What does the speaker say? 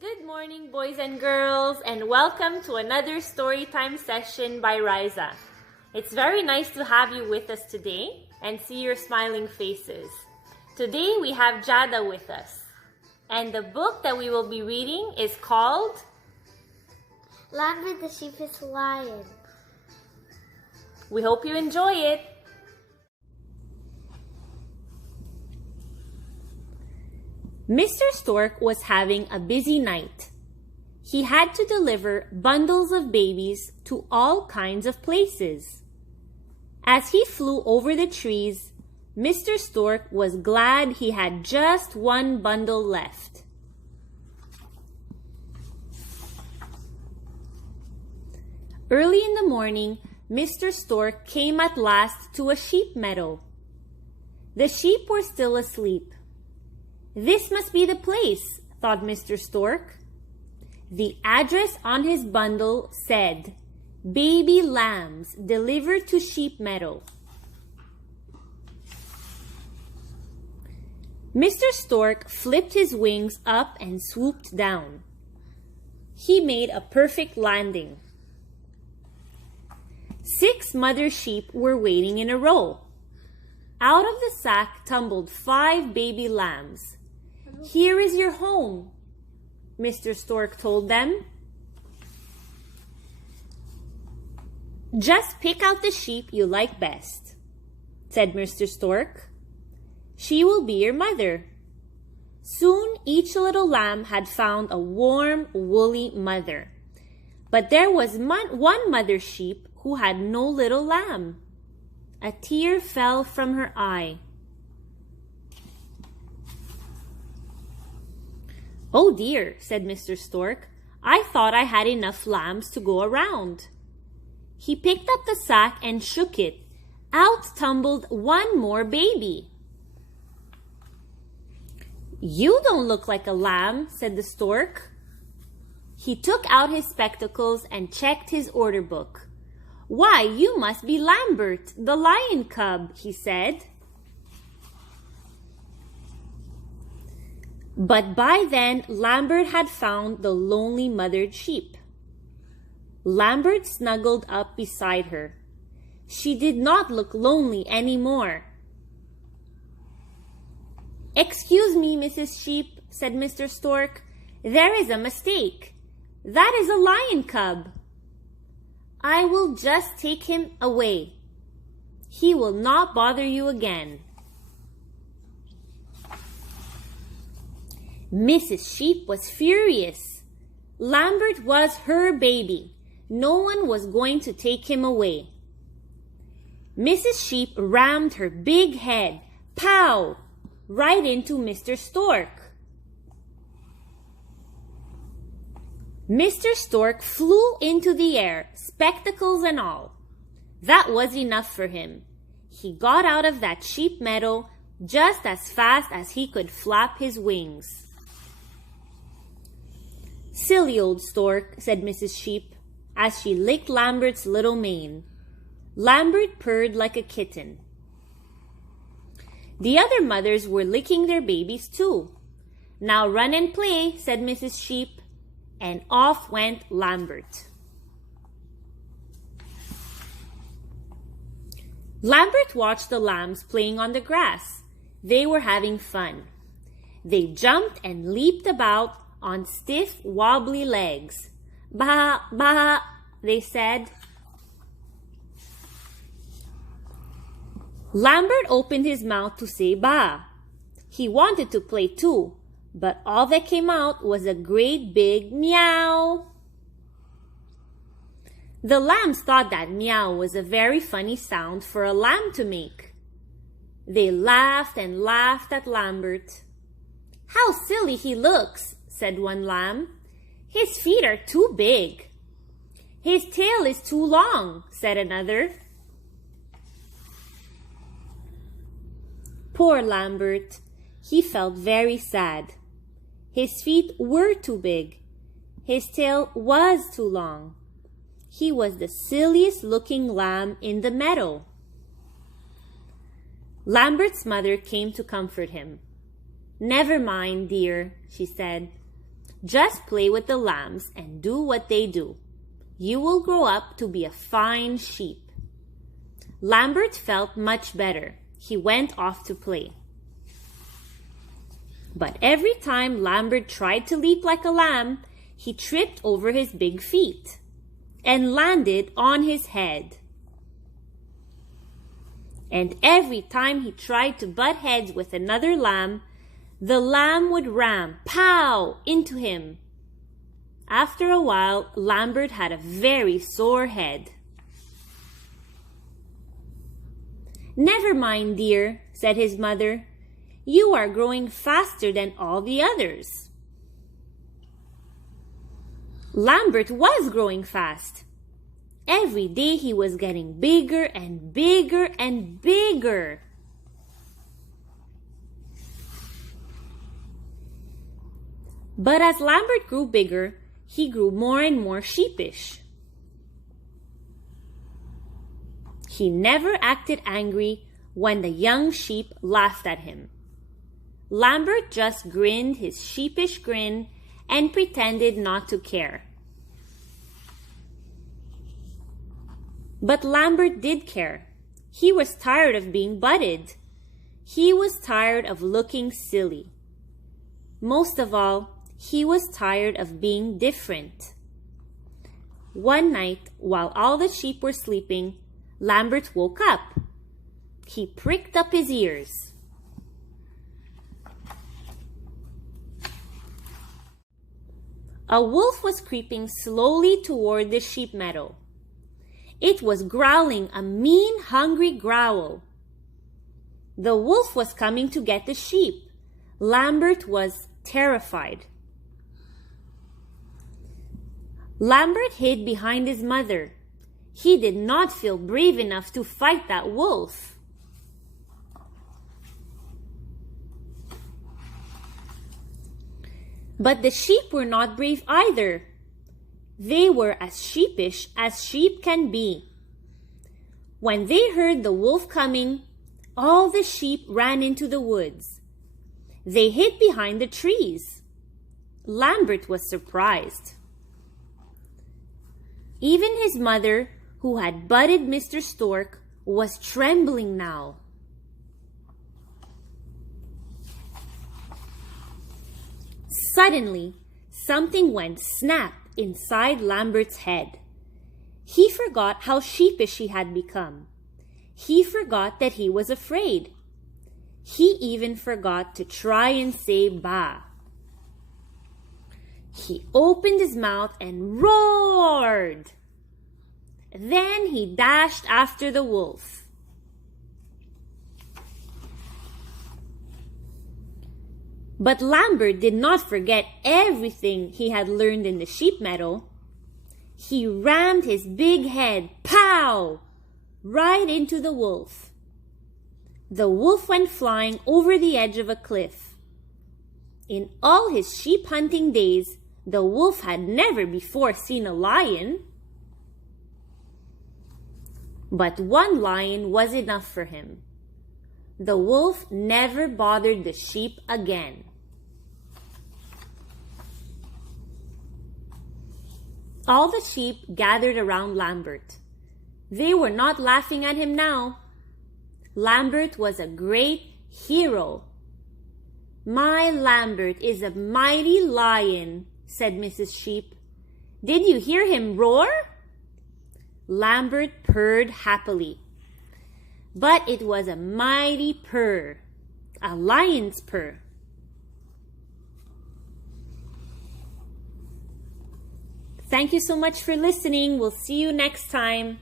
Good morning, boys and girls, and welcome to another story time session by REISA. It's very nice to have you with us today and see your smiling faces. Today we have Jada with us, and the book that we will be reading is called Lambert the Sheepish Lion. We hope you enjoy it. Mr. Stork was having a busy night. He had to deliver bundles of babies to all kinds of places. As he flew over the trees, Mr. Stork was glad he had just one bundle left. Early in the morning, Mr. Stork came at last to a sheep meadow. The sheep were still asleep. This must be the place, thought Mr. Stork. The address on his bundle said, "Baby lambs delivered to sheep meadow." Mr. Stork flipped his wings up and swooped down. He made a perfect landing. 6 mother sheep were waiting in a row. Out of the sack tumbled 5 baby lambs. "Here is your home," Mr. Stork told them. "Just pick out the sheep you like best," said Mr. Stork. "She will be your mother." Soon each little lamb had found a warm, woolly mother. But there was one mother sheep who had no little lamb. A tear fell from her eye. "Oh dear," said Mr. Stork. "I thought I had enough lambs to go around." He picked up the sack and shook it. Out tumbled one more baby. "You don't look like a lamb," said the stork. He took out his spectacles and checked his order book. "Why, you must be Lambert, the lion cub," he said. But by then, Lambert had found the lonely mothered sheep. Lambert snuggled up beside her. She did not look lonely anymore. "Excuse me, Mrs. Sheep," said Mr. Stork. "There is a mistake. That is a lion cub. I will just take him away. He will not bother you again." Mrs. Sheep was furious. Lambert was her baby. No one was going to take him away. Mrs. Sheep rammed her big head, pow, right into Mr. Stork. Mr. Stork flew into the air, spectacles and all. That was enough for him. He got out of that sheep meadow just as fast as he could flap his wings. "Silly old Stork," said Mrs. Sheep, as she licked Lambert's little mane. Lambert purred like a kitten. The other mothers were licking their babies too. "Now run and play," said Mrs. Sheep, and off went Lambert. Lambert watched the lambs playing on the grass. They were having fun. They jumped and leaped about on stiff, wobbly legs. "Bah, bah," they said. Lambert opened his mouth to say bah. He wanted to play too, but all that came out was a great big meow. The lambs thought that meow was a very funny sound for a lamb to make. They laughed and laughed at Lambert. "How silly he looks," said one lamb. "His feet are too big." "His tail is too long," said another. Poor Lambert. He felt very sad. His feet were too big. His tail was too long. He was the silliest looking lamb in the meadow. Lamberts' mother came to comfort him. "Never mind, dear," she said. Just play with the lambs and do what they do. You will grow up to be a fine sheep." Lambert felt much better. He went off to play. But every time Lambert tried to leap like a lamb, he tripped over his big feet and landed on his head. And every time he tried to butt heads with another lamb, the lamb would ram, pow, into him. After a while, Lambert had a very sore head. "Never mind, dear," said his mother. "You are growing faster than all the others." Lambert was growing fast. Every day he was getting bigger and bigger and bigger. But as Lambert grew bigger, he grew more and more sheepish. He never acted angry when the young sheep laughed at him. Lambert just grinned his sheepish grin and pretended not to care. But Lambert did care. He was tired of being butted. He was tired of looking silly. Most of all, he was tired of being different. One night, while all the sheep were sleeping, Lambert woke up. He pricked up his ears. A wolf was creeping slowly toward the sheep meadow. It was growling a mean, hungry growl. The wolf was coming to get the sheep. Lambert was terrified. Lambert hid behind his mother. He did not feel brave enough to fight that wolf. But the sheep were not brave either. They were as sheepish as sheep can be. When they heard the wolf coming, all the sheep ran into the woods. They hid behind the trees. Lambert was surprised. Even his mother, who had butted Mr. Stork, was trembling now. Suddenly, something went snap inside Lambert's head. He forgot how sheepish he had become. He forgot that he was afraid. He even forgot to try and say "ba." He opened his mouth and roared. Then he dashed after the wolf. But Lambert did not forget everything he had learned in the sheep meadow. He rammed his big head, pow, right into the wolf. The wolf went flying over the edge of a cliff. In all his sheep hunting days, the wolf had never before seen a lion. But one lion was enough for him. The wolf never bothered the sheep again. All the sheep gathered around Lambert. They were not laughing at him now. Lambert was a great hero. "My Lambert is a mighty lion," said Mrs. Sheep. "Did you hear him roar?" Lambert purred happily. But it was a mighty purr, a lion's purr. Thank you so much for listening. We'll see you next time.